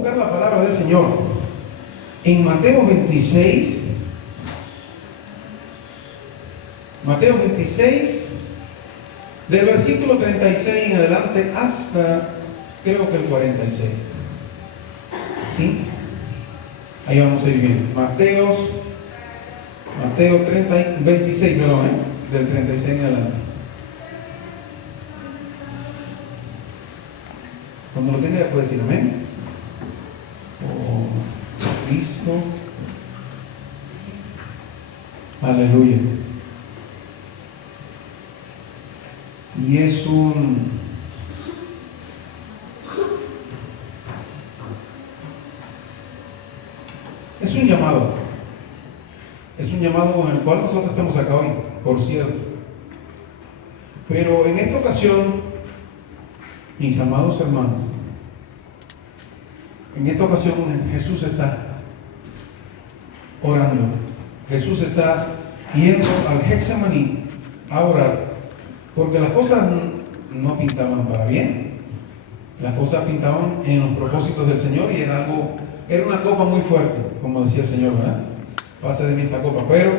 buscar la palabra del Señor en Mateo 26. Mateo 26, del versículo 36 en adelante hasta creo que el 46. ¿Sí? Ahí vamos a ir bien. Mateo 26, perdón, del 36 en adelante. Cuando lo tenga puede decir amén. Oh, Cristo. Aleluya. Y es un llamado. Es un llamado con el cual nosotros estamos acá hoy, por cierto. Pero en esta ocasión, mis amados hermanos, en esta ocasión Jesús está orando. Jesús está yendo al Getsemaní a orar, porque las cosas no pintaban para bien. Las cosas pintaban en los propósitos del Señor y era una copa muy fuerte, como decía el Señor, ¿verdad? Pase de mí esta copa, pero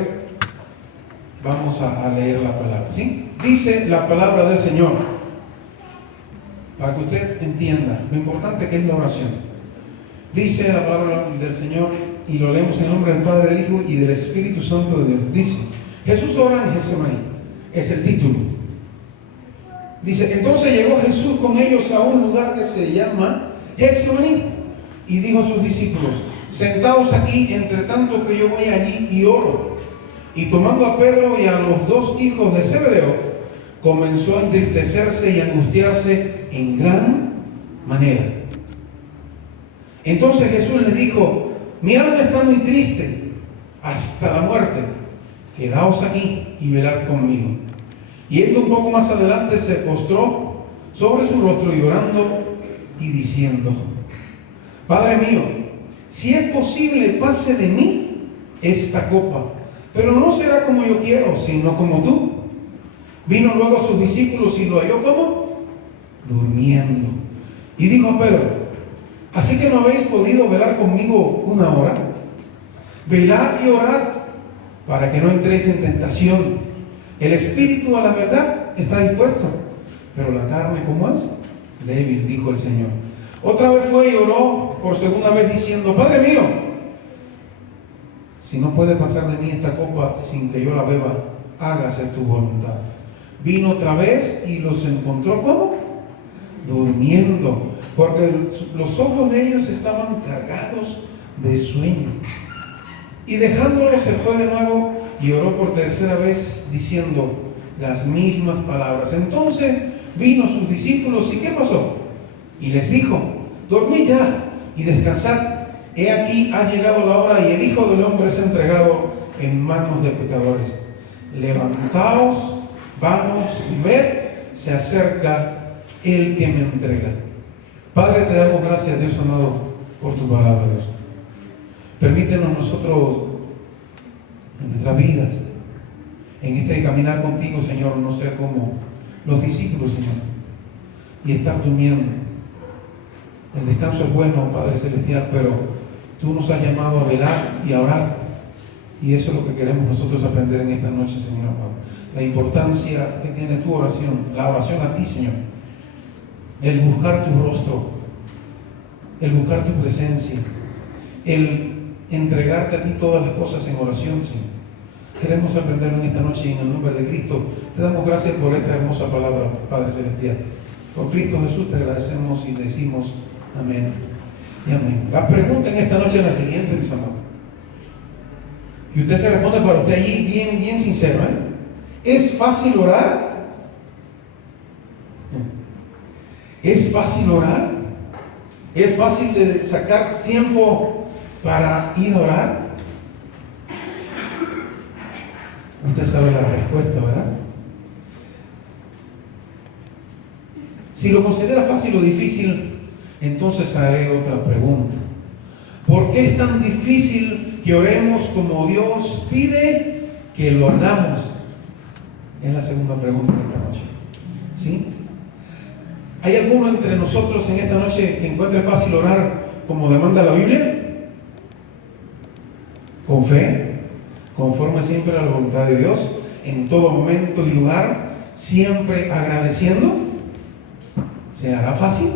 vamos a leer la palabra, ¿sí? Dice la palabra del Señor, para que usted entienda lo importante que es la oración. Dice la palabra del Señor, y lo leemos en nombre del Padre, del Hijo y del Espíritu Santo de Dios. Dice, Jesús ora en Getsemaní, es el título. Dice, entonces llegó Jesús con ellos a un lugar que se llama Getsemaní, y dijo a sus discípulos, sentaos aquí, entre tanto que yo voy allí y oro. Y tomando a Pedro y a los dos hijos de Zebedeo, comenzó a entristecerse y a angustiarse en gran manera. Entonces Jesús les dijo, mi alma está muy triste hasta la muerte, quedaos aquí y velad conmigo. Yendo un poco más adelante, se postró sobre su rostro y orando y diciendo, Padre mío, si es posible, pase de mí esta copa, pero no será como yo quiero, sino como tú. Vino luego a sus discípulos y lo halló como durmiendo. Y dijo a Pedro, ¿así que no habéis podido velar conmigo una hora? Velad y orad para que no entréis en tentación. El espíritu a la verdad está dispuesto, pero la carne, ¿cómo es? Débil, dijo el Señor. Otra vez fue y oró por segunda vez diciendo, Padre mío, si no puede pasar de mí esta copa sin que yo la beba, hágase tu voluntad. Vino otra vez y los encontró ¿cómo? Durmiendo, porque los ojos de ellos estaban cargados de sueño. Y dejándolo se fue de nuevo y oró por tercera vez diciendo las mismas palabras. Entonces vino sus discípulos y ¿qué pasó? Y les dijo, dormid ya y descansad. He aquí ha llegado la hora y el Hijo del Hombre es entregado en manos de pecadores. Levantaos, vamos, ved, se acerca el que me entrega. Padre, te damos gracias, Dios amado, por tu palabra, Dios. Permítenos nosotros en nuestras vidas, en este caminar contigo, Señor, no ser como los discípulos, Señor, y estar durmiendo. El descanso es bueno, Padre Celestial, pero tú nos has llamado a velar y a orar, y eso es lo que queremos nosotros aprender en esta noche, Señor amado. La importancia que tiene tu oración, la oración a ti, Señor, el buscar tu rostro, el buscar tu presencia, el entregarte a ti todas las cosas en oración, Señor. Queremos aprenderlo en esta noche y en el nombre de Cristo te damos gracias por esta hermosa palabra, Padre Celestial. Por Cristo Jesús te agradecemos y decimos amén y amén. La pregunta en esta noche es la siguiente, mis amados. Y usted se responde para usted allí bien sincero, ¿Es fácil orar? ¿Es fácil orar? ¿Es fácil de sacar tiempo para ir a orar? Usted sabe la respuesta, ¿verdad? Si lo considera fácil o difícil, entonces haré otra pregunta. ¿Por qué es tan difícil que oremos como Dios pide que lo hagamos? Es la segunda pregunta de esta noche. ¿Sí? ¿Hay alguno entre nosotros en esta noche que encuentre fácil orar como demanda la Biblia? Con fe, conforme siempre a la voluntad de Dios, en todo momento y lugar, siempre agradeciendo. ¿Se hará fácil?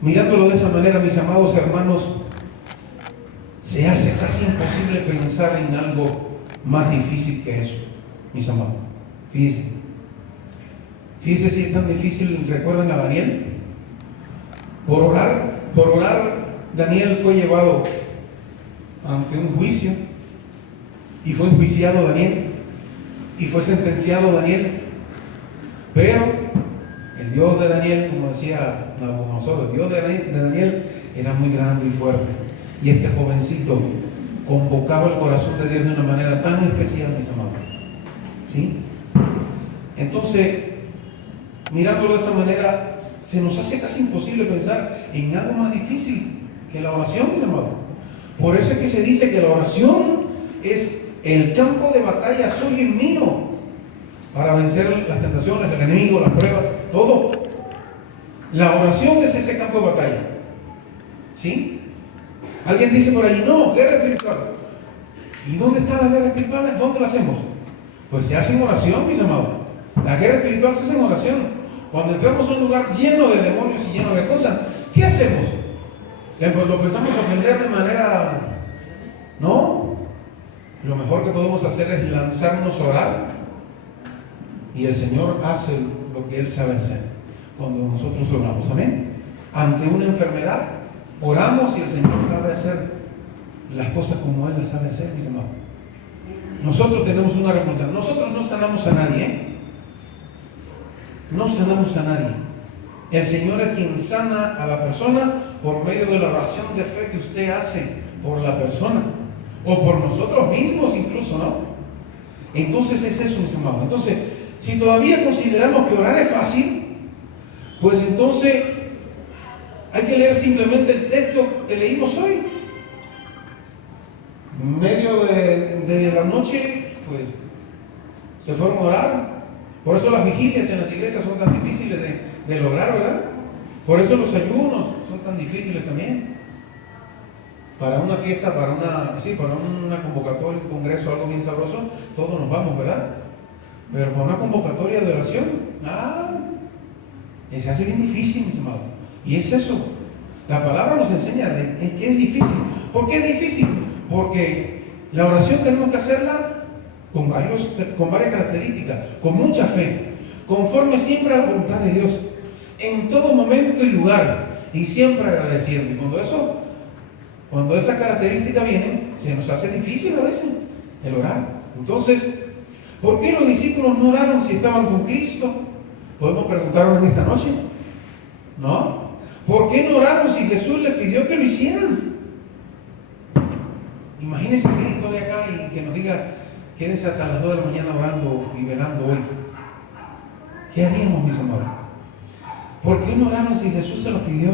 Mirándolo de esa manera, mis amados hermanos, se hace casi imposible pensar en algo más difícil que eso, mis amados. Fíjense si es tan difícil. ¿Recuerdan a Daniel? Por orar, Daniel fue llevado ante un juicio y fue enjuiciado Daniel y fue sentenciado Daniel. Pero el Dios de Daniel, como decía Nabucodonosor, el Dios de Daniel era muy grande y fuerte. Y este jovencito convocaba el corazón de Dios de una manera tan especial, mis amados. ¿Sí? Entonces, mirándolo de esa manera, se nos hace casi imposible pensar en algo más difícil que la oración, mis amados. Por eso es que se dice que la oración es el campo de batalla suyo y mío para vencer las tentaciones, el enemigo, las pruebas, todo. La oración es ese campo de batalla. ¿Sí? Alguien dice por ahí, no, guerra espiritual. ¿Y dónde está la guerra espiritual? ¿Dónde la hacemos? Pues se hace en oración, mis amados. La guerra espiritual se hace en oración. Cuando entramos a un lugar lleno de demonios y lleno de cosas, ¿qué hacemos? ¿Lo empezamos a ofender de manera? No. Lo mejor que podemos hacer es lanzarnos a orar. Y el Señor hace lo que Él sabe hacer cuando nosotros oramos. Amén. Ante una enfermedad, oramos y el Señor sabe hacer las cosas como Él las sabe hacer, mis hermanos. Nosotros tenemos una responsabilidad. Nosotros no sanamos a nadie, ¿eh? No sanamos a nadie. El Señor es quien sana a la persona por medio de la oración de fe que usted hace por la persona o por nosotros mismos incluso, ¿no? Entonces es eso, mis amados. Entonces, si todavía consideramos que orar es fácil, pues entonces hay que leer simplemente el texto que leímos hoy. En medio de la noche, pues se fueron a orar. Por eso las vigilias en las iglesias son tan difíciles de lograr, ¿verdad? Por eso los ayunos son tan difíciles también. Para una fiesta, para una convocatoria, un congreso, algo bien sabroso, todos nos vamos, ¿verdad? Pero para una convocatoria de oración, se hace bien difícil, mis amados. Y es eso. La palabra nos enseña que es difícil. ¿Por qué es difícil? Porque la oración tenemos que hacerla con varias características, con mucha fe, conforme siempre a la voluntad de Dios, en todo momento y lugar, y siempre agradeciendo. Y cuando esa característica viene, se nos hace difícil a veces el orar. Entonces, ¿por qué los discípulos no oraron si estaban con Cristo? ¿Podemos preguntarnos en esta noche? ¿No? ¿Por qué no oraron si Jesús les pidió que lo hicieran? Imagínense que estoy acá y que nos diga, quédense hasta las 2 de la mañana orando y velando hoy. ¿Qué haríamos, mis amados? ¿Por qué no oraron si Jesús se lo pidió?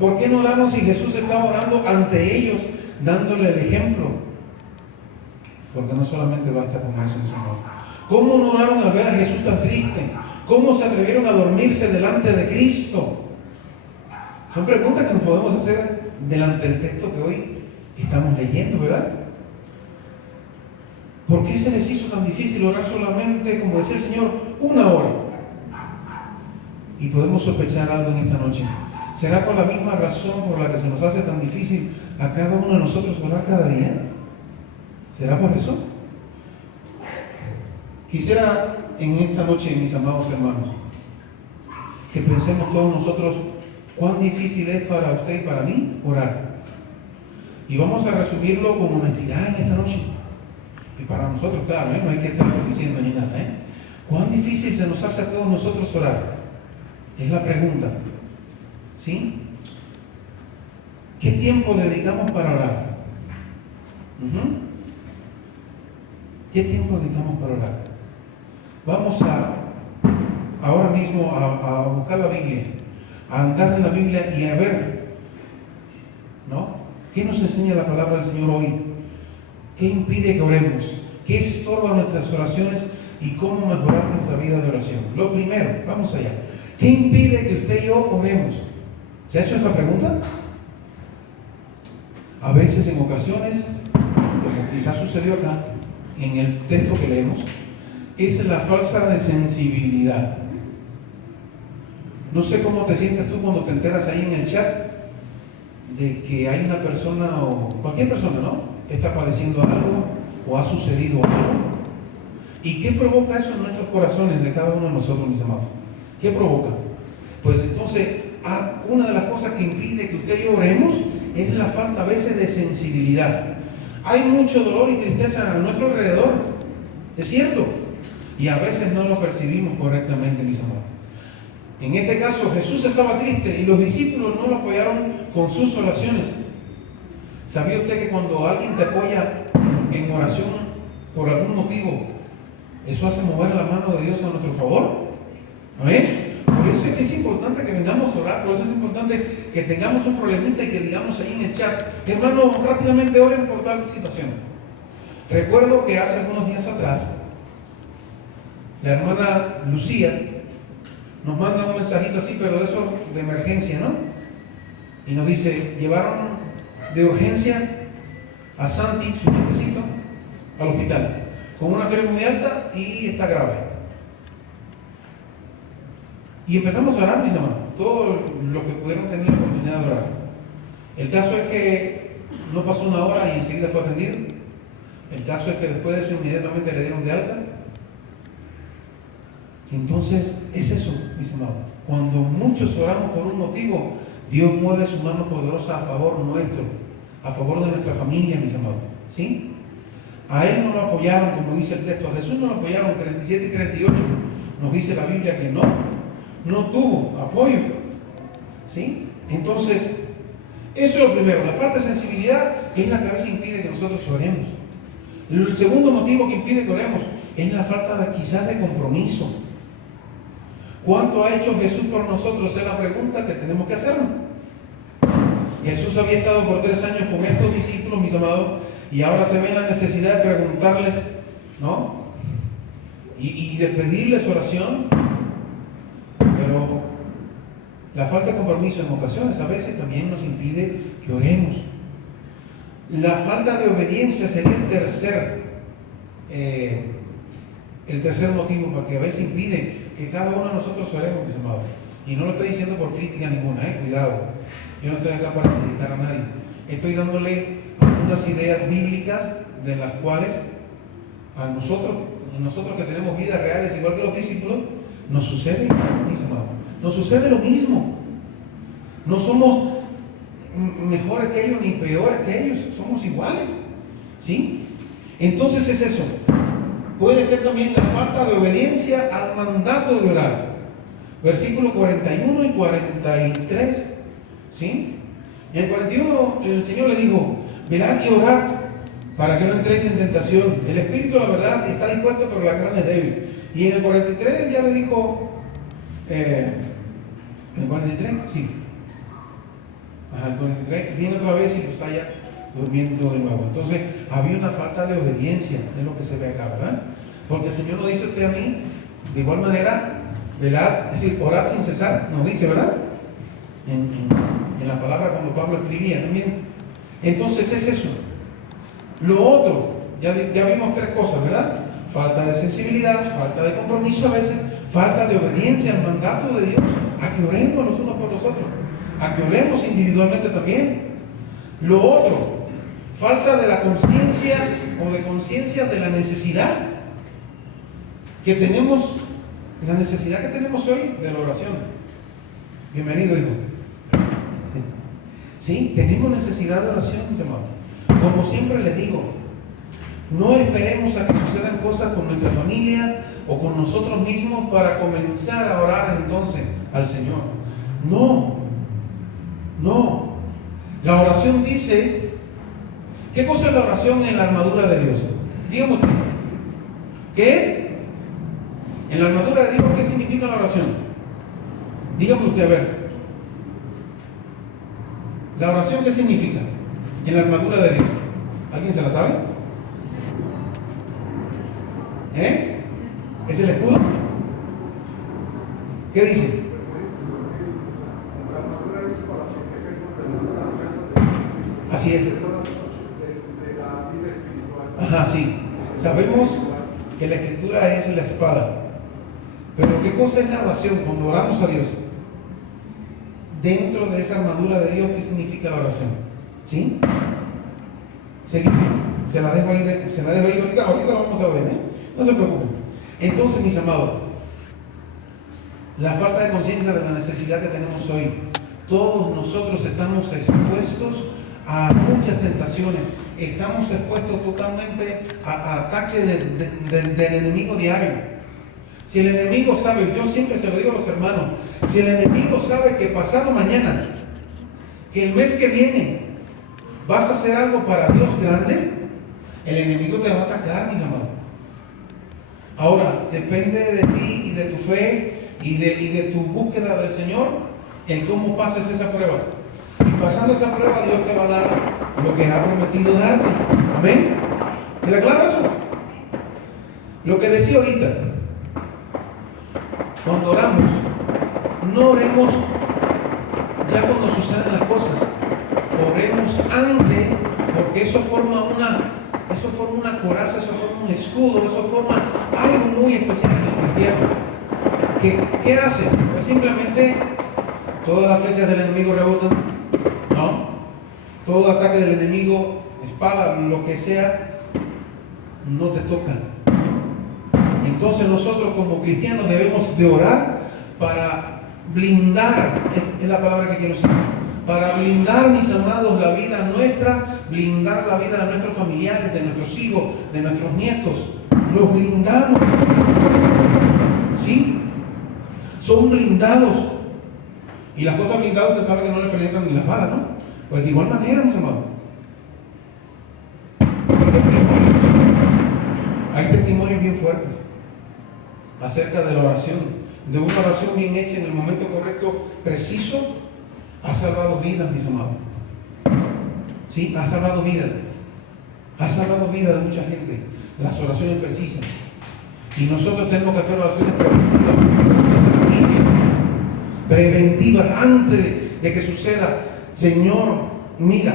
¿Por qué no oraron si Jesús estaba orando ante ellos, dándole el ejemplo? Porque no solamente basta con eso, mis amados. ¿Cómo no oraron al ver a Jesús tan triste? ¿Cómo se atrevieron a dormirse delante de Cristo? Son preguntas que nos podemos hacer delante del texto que hoy estamos leyendo, ¿verdad? ¿Por qué se les hizo tan difícil orar solamente, como decía el Señor, 1 hora? Y podemos sospechar algo en esta noche. ¿Será por la misma razón por la que se nos hace tan difícil a cada uno de nosotros orar cada día? ¿Será por eso? Quisiera en esta noche, mis amados hermanos, que pensemos todos nosotros cuán difícil es para usted y para mí orar. Y vamos a resumirlo con honestidad en esta noche. Y para nosotros, claro, no hay que estar diciendo ni nada. ¿Cuán difícil se nos hace a todos nosotros orar? Es la pregunta. ¿Sí? ¿Qué tiempo dedicamos para orar? ¿Qué tiempo dedicamos para orar? Vamos ahora mismo a buscar la Biblia, a andar en la Biblia y a ver, ¿no? ¿Qué nos enseña la palabra del Señor hoy? ¿Qué impide que oremos? ¿Qué estorba nuestras oraciones? ¿Y cómo mejorar nuestra vida de oración? Lo primero, vamos allá. ¿Qué impide que usted y yo oremos? ¿Se ha hecho esa pregunta? A veces, en ocasiones, como quizás sucedió acá, en el texto que leemos, es la falsa de sensibilidad. No sé cómo te sientes tú cuando te enteras ahí en el chat de que hay una persona, o cualquier persona, ¿no?, está padeciendo algo o ha sucedido algo. ¿Y qué provoca eso en nuestros corazones de cada uno de nosotros, mis amados? ¿Qué provoca? Pues entonces, una de las cosas que impide que usted y yo oremos es la falta a veces de sensibilidad. Hay mucho dolor y tristeza a nuestro alrededor, es cierto, y a veces no lo percibimos correctamente, mis amados. En este caso, Jesús estaba triste y los discípulos no lo apoyaron con sus oraciones. ¿Sabía usted que cuando alguien te apoya en oración por algún motivo, eso hace mover la mano de Dios a nuestro favor? ¿Amén? Por eso es importante que vengamos a orar, por eso es importante que tengamos un problemita y que digamos ahí en el chat: hermano, rápidamente oren por tal situación. Recuerdo que hace algunos días atrás, la hermana Lucía nos manda un mensajito así, pero de eso de emergencia, ¿no? Y nos dice: llevaron de urgencia a Santi, su nietecito, al hospital, con una fiebre muy alta y está grave. Y empezamos a orar, mis hermanos, todos los que pudieron tener la oportunidad de orar. El caso es que no pasó una hora y enseguida fue atendido. El caso es que después de eso inmediatamente le dieron de alta. Entonces, es eso, mis hermanos. Cuando muchos oramos por un motivo, Dios mueve su mano poderosa a favor nuestro, a favor de nuestra familia, mis hermanos. ¿Sí? A él no lo apoyaron, como dice el texto. A Jesús no lo apoyaron. 37 y 38 nos dice la Biblia que no tuvo apoyo. ¿Sí? Entonces, eso es lo primero. La falta de sensibilidad es la que a veces impide que nosotros oremos. El segundo motivo que impide que oremos es la falta quizás de compromiso. ¿Cuánto ha hecho Jesús por nosotros? Es la pregunta que tenemos que hacernos. Jesús había estado por 3 años con estos discípulos, mis amados, y ahora se ve la necesidad de preguntarles, ¿no? Y de pedirles oración. Pero la falta de compromiso en ocasiones a veces también nos impide que oremos. La falta de obediencia sería el tercer motivo para que a veces impide que cada uno de nosotros oremos, mis amados. Y no lo estoy diciendo por crítica ninguna, cuidado. Yo no estoy acá para criticar a nadie. Estoy dándole algunas ideas bíblicas de las cuales a nosotros que tenemos vidas reales, igual que los discípulos, nos sucede lo mismo. Nos sucede lo mismo. No somos mejores que ellos ni peores que ellos, somos iguales. ¿Sí? Entonces es eso. Puede ser también la falta de obediencia al mandato de orar. Versículos 41 y 43. ¿Sí? En el 41 el Señor le dijo: velad y orad para que no entréis en tentación. El espíritu, la verdad, está dispuesto, pero la carne es débil. Y en el 43 ya le dijo, ¿en el 43? Sí. El 43 viene otra vez y los haya durmiendo de nuevo. Entonces había una falta de obediencia, es lo que se ve acá, ¿verdad? Porque el Señor nos dice usted a mí, de igual manera, velad, es decir, orad sin cesar, nos dice, ¿verdad? En la palabra cuando Pablo escribía también. Entonces es eso. Lo otro, ya vimos 3 cosas, ¿verdad? Falta de sensibilidad, falta de compromiso a veces, falta de obediencia al mandato de Dios, a que oremos los unos por los otros, a que oremos individualmente también. Lo otro, falta de la conciencia o de conciencia de la necesidad que tenemos, la necesidad que tenemos hoy de la oración. Bienvenido, hijo. ¿Sí? Tenemos necesidad de oración, mis hermanos. Como siempre les digo, no esperemos a que sucedan cosas con nuestra familia o con nosotros mismos para comenzar a orar entonces al Señor. No. La oración dice, ¿qué cosa es la oración en la armadura de Dios? Dígame usted, ¿qué es? En la armadura de Dios, ¿qué significa la oración? Dígame usted, a ver. ¿La oración qué significa? En la armadura de Dios. ¿Alguien se la sabe? ¿Es el escudo? ¿Qué dice? Así es. Ajá, sí. Sabemos que la escritura es la espada. Pero ¿qué cosa es la oración? Cuando oramos a Dios, dentro de esa armadura de Dios, ¿qué significa la oración? ¿Sí? Seguimos. Se la dejo ahí ahorita lo vamos a ver, ¿eh? No se preocupen. Entonces, mis amados, la falta de conciencia de la necesidad que tenemos hoy. Todos nosotros estamos expuestos a muchas tentaciones. Estamos expuestos totalmente a ataques del enemigo diario. Si el enemigo sabe, yo siempre se lo digo a los hermanos, si el enemigo sabe que pasado mañana, que el mes que viene, vas a hacer algo para Dios grande, el enemigo te va a atacar, mis amados. Ahora, depende de ti y de tu fe y de tu búsqueda del Señor, en cómo pases esa prueba. Y pasando esa prueba, Dios te va a dar lo que ha prometido darte. Amén. ¿Queda claro eso? Lo que decía ahorita, cuando oramos, no oremos ya cuando suceden las cosas. Oremos antes, porque eso forma una coraza, eso forma un escudo, eso forma algo muy especial en el cristiano. ¿Qué hace? Pues simplemente todas las flechas del enemigo rebotan, ¿no? Todo ataque del enemigo, espada, lo que sea, no te toca. Entonces nosotros como cristianos debemos de orar para blindar, es la palabra que quiero usar, para blindar, mis amados, la vida nuestra, blindar la vida de nuestros familiares, de nuestros hijos, de nuestros nietos. Los blindamos. ¿Sí? Son blindados. Y las cosas blindadas, usted sabe que no le penetran ni las balas, ¿no? Pues de igual manera, mis amados. Hay testimonios bien fuertes acerca de la oración, de una oración bien hecha en el momento correcto, preciso, ha salvado vidas, mis amados. Sí, ha salvado vidas. Ha salvado vidas de mucha gente. Las oraciones precisas. Y nosotros tenemos que hacer oraciones preventivas de nuestra familia. Preventivas antes de que suceda. Señor, mira,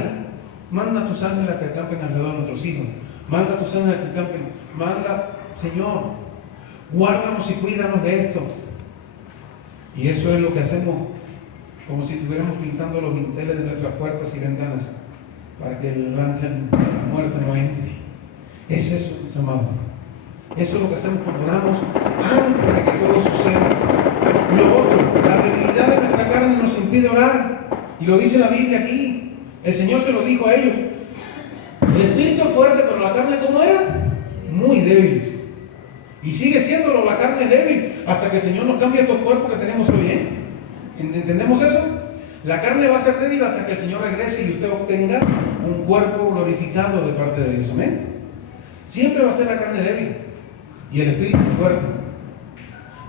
manda a tus ángeles a que acampen alrededor de nuestros hijos. Manda a tus ángeles a que acampen. Manda, Señor, guárdanos y cuídanos de esto. Y eso es lo que hacemos, como si estuviéramos pintando los dinteles de nuestras puertas y ventanas para que el ángel de la muerte no entre. Es eso, mis amados. Eso es lo que hacemos cuando oramos antes de que todo suceda. Lo otro, la debilidad de nuestra carne nos impide orar. Y lo dice la Biblia aquí. El Señor se lo dijo a ellos. El espíritu es fuerte, pero la carne, ¿cómo era? Muy débil. Y sigue siéndolo, la carne es débil, hasta que el Señor nos cambie estos cuerpos que tenemos hoy, ¿eh? ¿Entendemos eso? La carne va a ser débil hasta que el Señor regrese y usted obtenga un cuerpo glorificado de parte de Dios. Amén. Siempre va a ser la carne débil y el espíritu fuerte.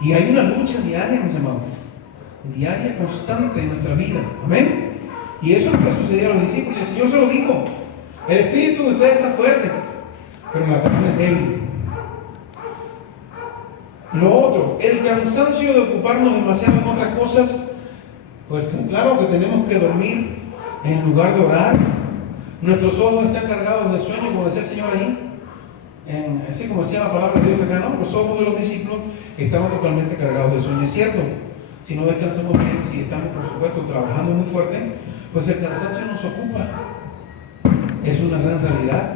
Y hay una lucha diaria, mis amados, diaria, constante en nuestra vida. Amén. Y eso es lo que sucedió a los discípulos. El Señor se lo dijo: el espíritu de ustedes está fuerte, pero la carne es débil. Lo otro, el cansancio de ocuparnos demasiado en otras cosas, pues claro que tenemos que dormir en lugar de orar. Nuestros ojos están cargados de sueño, como decía el Señor ahí, así como decía la palabra de Dios acá, ¿no? Los ojos de los discípulos estaban totalmente cargados de sueño. Es cierto, si no descansamos bien, si estamos por supuesto trabajando muy fuerte, pues el cansancio nos ocupa. Es una gran realidad.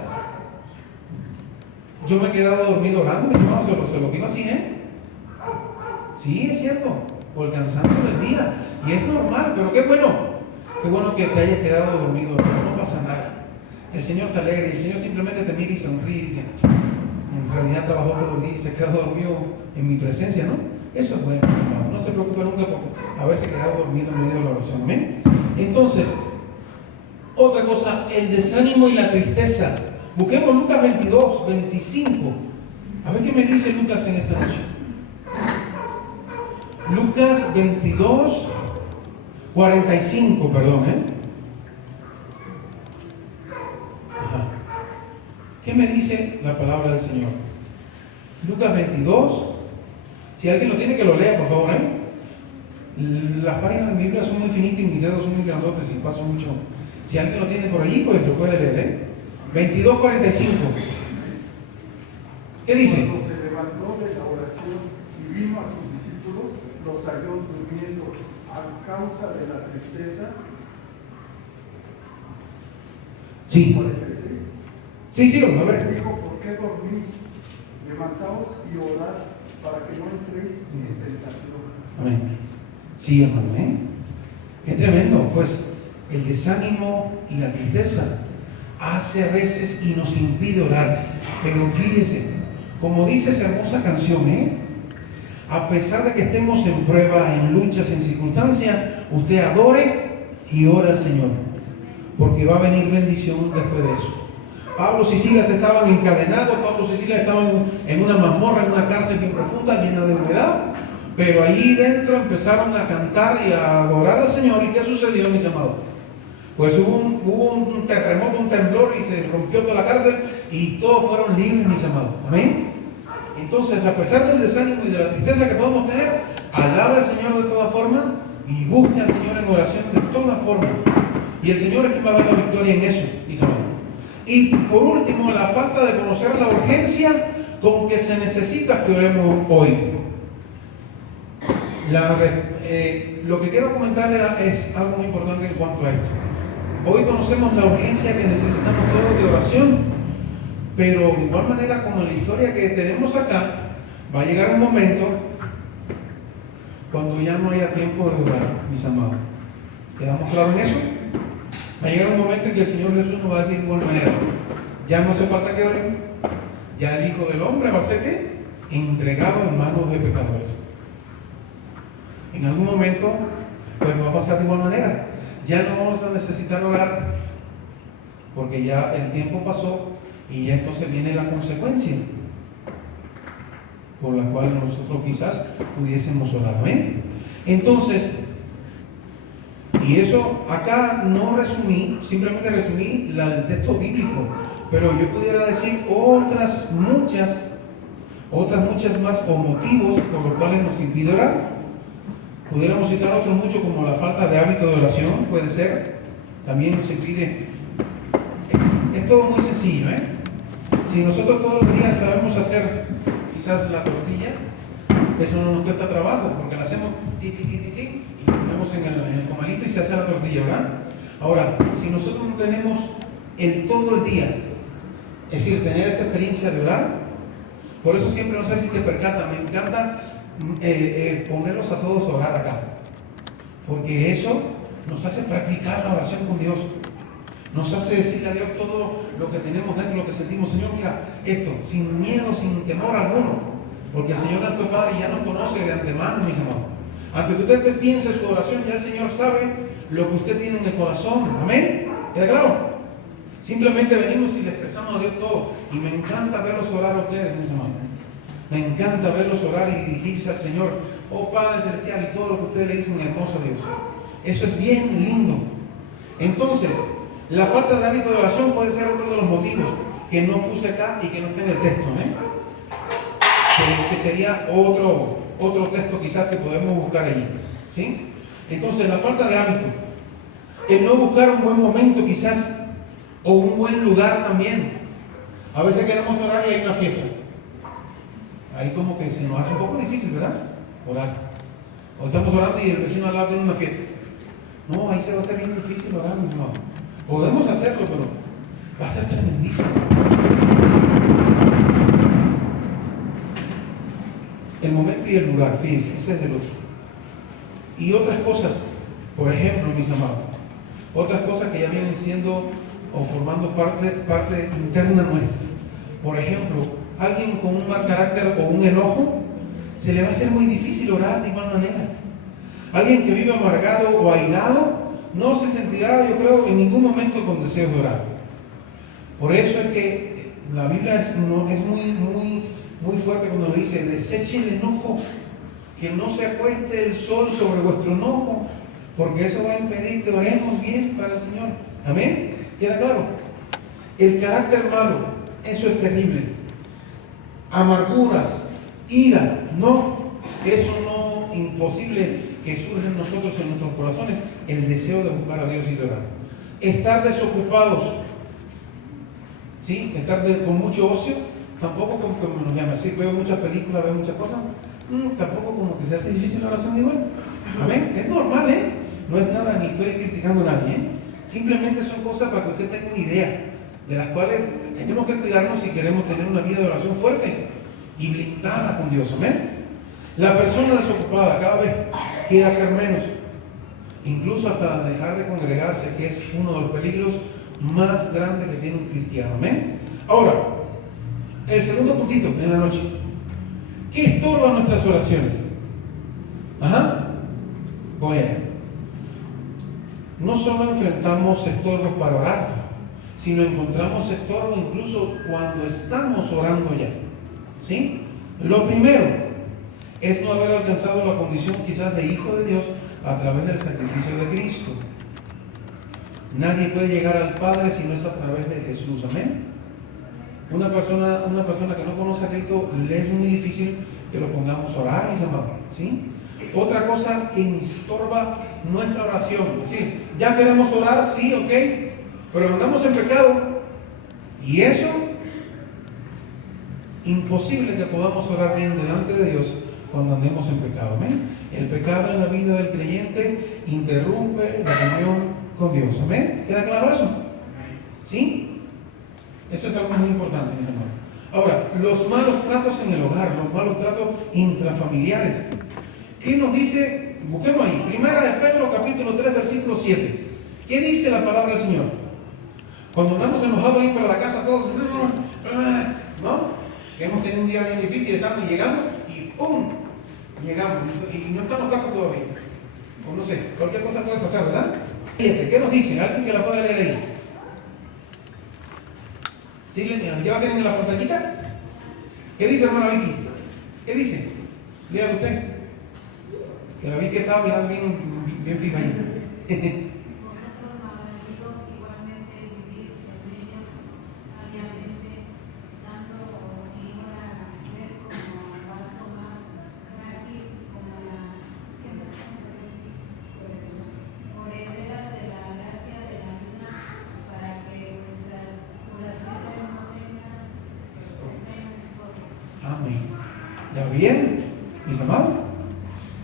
Yo me he quedado dormido orando, mis hermanos, se los digo así, ¿eh? Sí, es cierto, por el cansancio del día. Y es normal, pero qué bueno que te hayas quedado dormido, no pasa nada. El Señor se alegra y el Señor simplemente te mira y sonríe y dice: en realidad trabajó todo el día y se quedó dormido en mi presencia, ¿no? Eso es bueno, no se preocupe nunca por haberse quedado dormido en medio de la oración. ¿Amén? Entonces, otra cosa, el desánimo y la tristeza. Busquemos Lucas 22, 25. A ver qué me dice Lucas en esta noche. Lucas 22, 45, perdón, Ajá. ¿Qué me dice la palabra del Señor? Lucas 22, si alguien lo tiene, que lo lea, por favor, Las páginas de mi Biblia son muy finitas y mis dedos son muy grandotes y paso mucho. Si alguien lo tiene por allí, pues lo puede leer. 22:45. ¿Qué dice? Cuando se levantó de la oración y vino a sus discípulos, los halló durmiendo a causa de la tristeza. Sí. 46. Sí, a ver. Les dijo, ¿por qué dormís? Levantaos y orad para que no entréis en tentación. Amén. Sí, hermano, ¿eh? Qué tremendo. Pues el desánimo y la tristeza hace a veces y nos impide orar. Pero fíjese, como dice esa hermosa canción, a pesar de que estemos en prueba, en luchas, en circunstancias, usted adore y ore al Señor, porque va a venir bendición después de eso. Pablo y Silas estaban encadenados, Pablo y Silas estaban en una mazmorra, en una cárcel bien profunda, llena de humedad, pero ahí dentro empezaron a cantar y a adorar al Señor. ¿Y qué sucedió, mis amados? Pues hubo un terremoto, un temblor, y se rompió toda la cárcel y todos fueron libres, mis amados. Amén. Entonces, a pesar del desánimo y de la tristeza que podemos tener, alaba al Señor de toda forma y busque al Señor en oración de toda forma. Y el Señor es quien va a dar la victoria en eso, mis amados. Y por último, la falta de conocer la urgencia con que se necesita que oremos hoy. Lo que quiero comentarle es algo muy importante en cuanto a esto. Hoy conocemos la urgencia que necesitamos todos de oración, pero de igual manera, como en la historia que tenemos acá, va a llegar un momento cuando ya no haya tiempo de orar, mis amados. ¿Quedamos claros en eso? Va a llegar un momento en que el Señor Jesús nos va a decir de igual manera: ya no hace falta que oren, ya el Hijo del Hombre va a ser ¿qué? Entregado en manos de pecadores. En algún momento, pues va a pasar de igual manera. Ya no vamos a necesitar orar, porque ya el tiempo pasó y ya entonces viene la consecuencia por la cual nosotros quizás pudiésemos orar. Amén. Entonces, y eso acá no resumí, simplemente resumí el texto bíblico, pero yo pudiera decir otras muchas más o motivos por los cuales nos impide orar. Pudiéramos citar otros muchos, como la falta de hábito de oración, puede ser, también nos impide. Es todo muy sencillo, Si nosotros todos los días sabemos hacer quizás la tortilla, eso no nos cuesta trabajo, porque la hacemos y ponemos en el comalito y se hace la tortilla, ¿verdad? Ahora, si nosotros no tenemos todo el día, es decir, tener esa experiencia de orar, por eso siempre, no sé si te percata, me encanta ponerlos a todos a orar acá, porque eso nos hace practicar la oración con Dios, nos hace decirle a Dios todo lo que tenemos dentro, lo que sentimos. Señor, mira esto, sin miedo, sin temor alguno, porque el Señor es nuestro Padre y ya nos conoce de antemano, mis amados. Antes que usted piense su oración, ya el Señor sabe lo que usted tiene en el corazón. Amén. ¿Queda claro? Simplemente venimos y le expresamos a Dios todo. Y me encanta verlos orar a ustedes, mis amados. Me encanta verlos orar y dirigirse al Señor. Oh Padre Celestial, y todo lo que ustedes le dicen, hermoso Dios. Eso es bien lindo. Entonces, la falta de hábito de oración puede ser otro de los motivos que no puse acá y que no está en el texto, que sería otro texto quizás que podemos buscar allí, ¿sí? Entonces, la falta de hábito, el no buscar un buen momento quizás, o un buen lugar también. A veces queremos orar y hay una fiesta. Ahí como que se nos hace un poco difícil, ¿verdad? Orar. O estamos orando y el vecino al lado tiene una fiesta. No, ahí se va a hacer bien difícil orar, mis hermanos. Podemos hacerlo, pero va a ser tremendísimo. El momento y el lugar, fíjense, ese es del otro. Y otras cosas, por ejemplo, mis amados, otras cosas que ya vienen siendo o formando parte interna nuestra. Por ejemplo, alguien con un mal carácter o un enojo, se le va a hacer muy difícil orar de igual manera. Alguien que vive amargado o airado no se sentirá, yo creo, en ningún momento con deseo de orar. Por eso es que la Biblia es muy fuerte cuando dice: desechen el enojo, que no se acueste el sol sobre vuestro enojo, porque eso va a impedir que oremos bien para el Señor. Amén. ¿Queda claro? El carácter malo, eso es terrible. Amargura, ira, no, eso no, imposible que surja en nosotros, en nuestros corazones, el deseo de buscar a Dios y de orar. estar desocupados, ¿sí? Estar con mucho ocio, tampoco como nos llama. Sí, veo muchas películas, veo muchas cosas, tampoco como que se hace difícil la oración igual. Amén. Es normal, ¿eh? No es nada, ni estoy criticando a nadie, ¿eh? Simplemente son cosas para que usted tenga una idea, de las cuales tenemos que cuidarnos si queremos tener una vida de oración fuerte y blindada con Dios. Amén. La persona desocupada cada vez quiere hacer menos, incluso hasta dejar de congregarse, que es uno de los peligros más grandes que tiene un cristiano. Amén. Ahora, el segundo puntito en la noche: ¿qué estorba nuestras oraciones? Voy allá. No solo enfrentamos estorbos para orar, sino encontramos estorbo incluso cuando estamos orando ya. ¿Sí? Lo primero es no haber alcanzado la condición quizás de hijo de Dios a través del sacrificio de Cristo. Nadie puede llegar al Padre si no es a través de Jesús. Amén. Una persona que no conoce a Cristo, le es muy difícil que lo pongamos a orar, mis amados. ¿Sí? Otra cosa que estorba nuestra oración, es decir, ya queremos orar, sí, ok, pero andamos en pecado, y eso, imposible que podamos orar bien delante de Dios cuando andemos en pecado. Amén. El pecado en la vida del creyente interrumpe la comunión con Dios. Amén. ¿Queda claro eso? ¿Sí? Eso es algo muy importante, mis hermanos. Ahora, los malos tratos en el hogar, los malos tratos intrafamiliares. ¿Qué nos dice? Busquemos ahí. Primera de Pedro, capítulo 3, versículo 7. ¿Qué dice la palabra del Señor? Cuando andamos enojados ahí para la casa todos, ¿no? Que hemos tenido un día bien difícil, estamos llegando y ¡pum! Llegamos y no estamos tacos todavía. O no sé, cualquier cosa puede pasar, ¿verdad? ¿Qué nos dice? ¿Alguien que la pueda leer ahí? ¿Sí? ¿Ya la tienen en la pantallita? ¿Qué dice, hermana Vicky? ¿Qué dice? Léalo usted. Que la vi que estaba mirando bien fija ahí. Amén. ¿Ya bien, mis amados?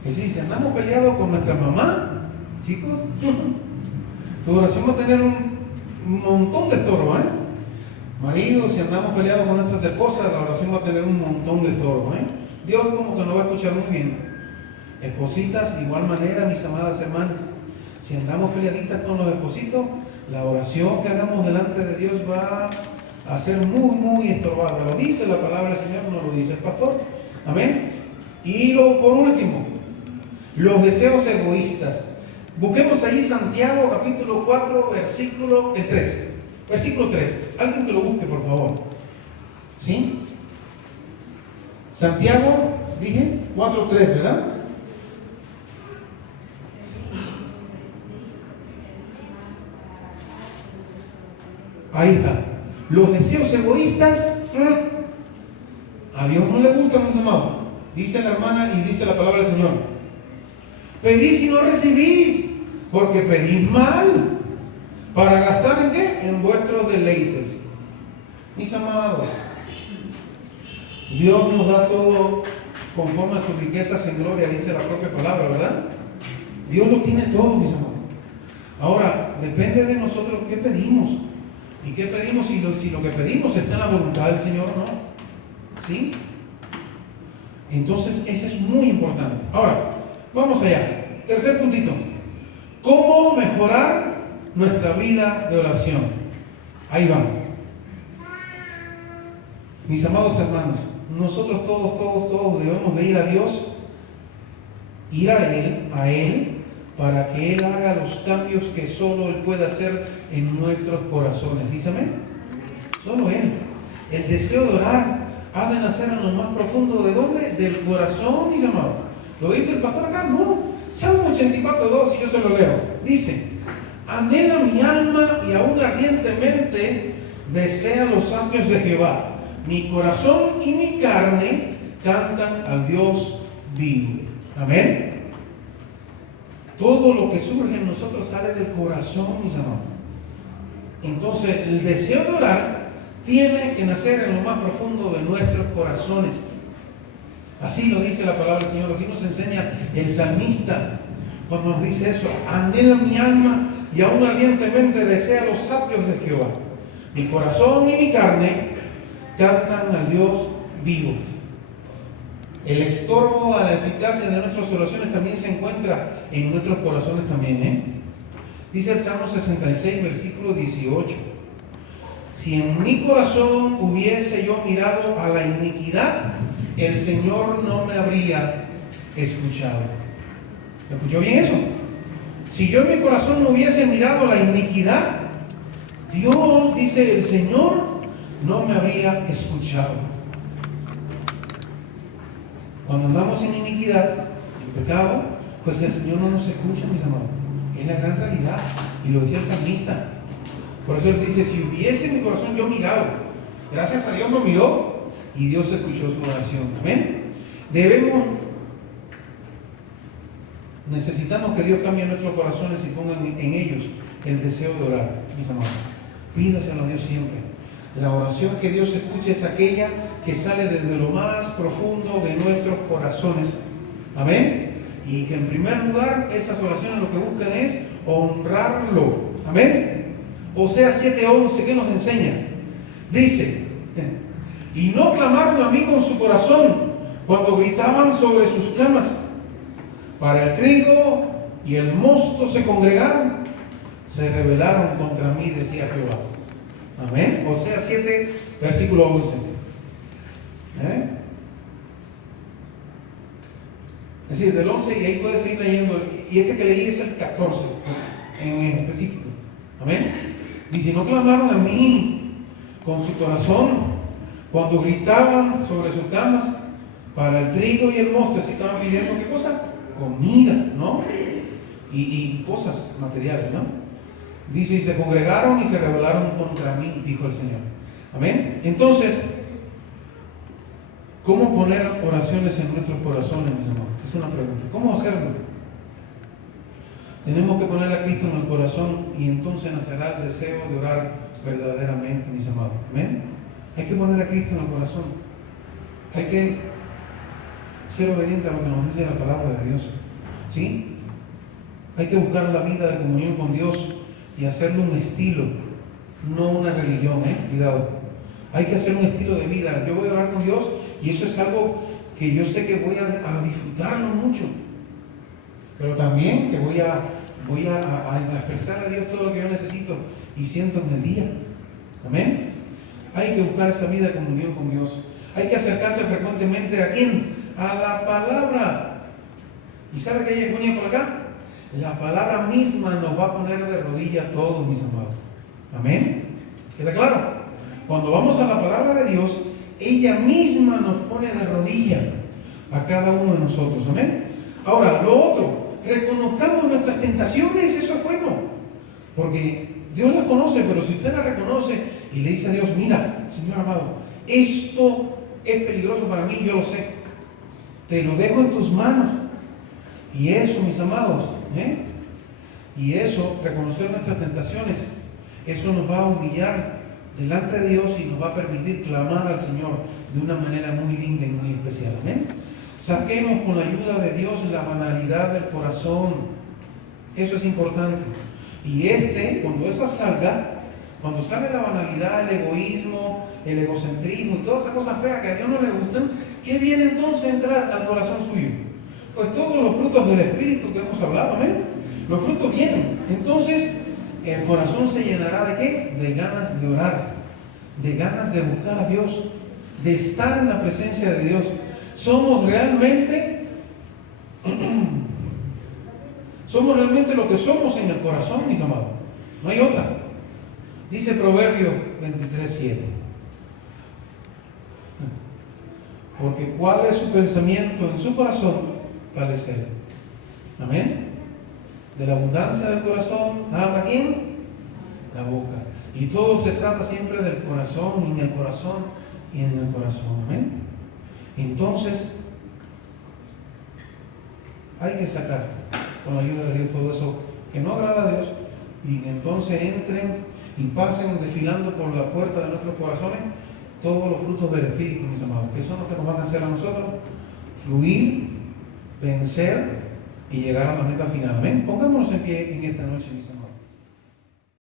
Que si andamos peleados con nuestra mamá, chicos, tu oración va a tener un montón de estorbos, ¿eh? Maridos, si andamos peleados con nuestras esposas, la oración va a tener un montón de estorbos, ¿eh? Dios como que nos va a escuchar muy bien. Espositas, de igual manera, mis amadas hermanas, si andamos peleaditas con los espositos, la oración que hagamos delante de Dios va a ser muy, muy estorbada. Lo dice la palabra del Señor, no lo dice el pastor. Amén. Y por último, los deseos egoístas. Busquemos ahí Santiago capítulo 4, versículo 3. Versículo 3. Alguien que lo busque, por favor. ¿Sí? Santiago, dije, 4, 3, ¿verdad? Ahí está. Los deseos egoístas, a Dios no le gustan, mis amados. Dice la hermana y dice la palabra del Señor: pedís y no recibís, porque pedís mal, para gastar en qué? En vuestros deleites. Mis amados, Dios nos da todo conforme a sus riquezas en gloria, dice la propia palabra, ¿verdad? Dios lo tiene todo, mis amados. Ahora, depende de nosotros qué pedimos. ¿Y qué pedimos? Si lo que pedimos está en la voluntad del Señor o no. ¿Sí? Entonces, eso es muy importante. Ahora, vamos allá. Tercer puntito. ¿Cómo mejorar nuestra vida de oración? Ahí vamos. Mis amados hermanos, nosotros todos debemos de ir a Dios, ir a Él, para que Él haga los cambios que solo Él puede hacer en nuestros corazones. Dice amén. Solo Él. El deseo de orar ha de nacer en lo más profundo. ¿De dónde? Del corazón, mis amados. ¿Lo dice el pastor acá? No. Salmo 84:2, y yo se lo leo. Dice: anhela mi alma y aún ardientemente desea los atrios de Jehová. Mi corazón y mi carne cantan al Dios vivo. Amén. Todo lo que surge en nosotros sale del corazón, mis amados. Entonces, el deseo de orar tiene que nacer en lo más profundo de nuestros corazones. Así lo dice la palabra del Señor, así nos enseña el salmista cuando nos dice eso: anhela mi alma y aún ardientemente desea los atrios de Jehová. Mi corazón y mi carne cantan al Dios vivo. El estorbo a la eficacia de nuestras oraciones también se encuentra en nuestros corazones también, Dice el Salmo 66, versículo 18: si en mi corazón hubiese yo mirado a la iniquidad, el Señor no me habría escuchado. ¿Escuchó bien eso? Si yo en mi corazón no hubiese mirado a la iniquidad, Dios, dice el Señor, no me habría escuchado. Cuando andamos en iniquidad, en pecado, pues el Señor no nos escucha, mis amados. Es la gran realidad. Y lo decía el salmista. Por eso él dice: si hubiese en mi corazón yo mirado, gracias a Dios me miró y Dios escuchó su oración. Amén. Necesitamos que Dios cambie nuestros corazones y ponga en ellos el deseo de orar, mis amados. Pídaselo a Dios siempre. La oración que Dios escucha es aquella que sale desde lo más profundo de nuestros corazones. Amén. Y que en primer lugar esas oraciones lo que buscan es honrarlo. Amén. Oseas 7:11, ¿qué nos enseña? Dice: y no clamaron a mí con su corazón cuando gritaban sobre sus camas. Para el trigo y el mosto se congregaron, se rebelaron contra mí, decía Jehová. Amén. Oseas 7, versículo 11. Es decir, del 11, y ahí puedes seguir leyendo. Y este que leí es el 14 en específico. Amén. Dice: no clamaron a mí con su corazón cuando gritaban sobre sus camas. Para el trigo y el mosto, así estaban pidiendo, ¿qué cosa? Comida, ¿no? Y cosas materiales, ¿no? Dice: y se congregaron y se rebelaron contra mí, dijo el Señor. Amén. Entonces, ¿cómo poner oraciones en nuestros corazones, mis hermanos? Es una pregunta. ¿Cómo hacerlo? Tenemos que poner a Cristo en el corazón y entonces nacerá el deseo de orar verdaderamente, mis amados. Amén. Hay que poner a Cristo en el corazón. Hay que ser obediente a lo que nos dice la palabra de Dios. ¿Sí? Hay que buscar la vida de comunión con Dios y hacerlo un estilo, no una religión, cuidado. Hay que hacer un estilo de vida. Yo voy a orar con Dios y eso es algo que yo sé que voy a disfrutarlo mucho, pero también que voy a expresar a Dios todo lo que yo necesito y siento en el día. Amén. Hay que buscar esa vida de comunión con Dios. Hay que acercarse frecuentemente ¿a quién? A la palabra. ¿Y sabe qué ponía por acá? La palabra misma nos va a poner de rodillas a todos, mis amados. Amén. ¿Queda claro? Cuando vamos a la palabra de Dios, ella misma nos pone de rodillas a cada uno de nosotros. Amén. Ahora, lo otro, reconozcamos nuestras tentaciones. Eso es bueno, porque Dios las conoce. Pero si usted las reconoce y le dice a Dios: mira, Señor amado, esto es peligroso para mí, yo lo sé, te lo dejo en tus manos. Y eso, mis amados, y eso, reconocer nuestras tentaciones, eso nos va a humillar delante de Dios y nos va a permitir clamar al Señor de una manera muy linda y muy especial. Amén. Saquemos con la ayuda de Dios la banalidad del corazón. Eso es importante. Y cuando esa salga, cuando sale la banalidad, el egoísmo, el egocentrismo y todas esas cosas feas que a Dios no le gustan, ¿qué viene entonces a entrar al corazón suyo? Pues todos los frutos del Espíritu que hemos hablado. Amén. Los frutos vienen. Entonces, el corazón se llenará ¿de qué? De ganas de orar, de ganas de buscar a Dios, de estar en la presencia de Dios. Somos realmente lo que somos en el corazón, mis amados. No hay otra. Dice Proverbios 23:7. Porque cuál es su pensamiento en su corazón, tal es él. Amén. De la abundancia del corazón habla ¿quién? La boca. Y todo se trata siempre del corazón, y en el corazón, y en el corazón. Amén. Entonces, hay que sacar con la ayuda de Dios todo eso que no agrada a Dios, y entonces entren y pasen desfilando por la puerta de nuestros corazones todos los frutos del Espíritu, mis amados, que son los que nos van a hacer a nosotros fluir, vencer y llegar a la meta final. Amén. Pongámonos en pie en esta noche, mis amados.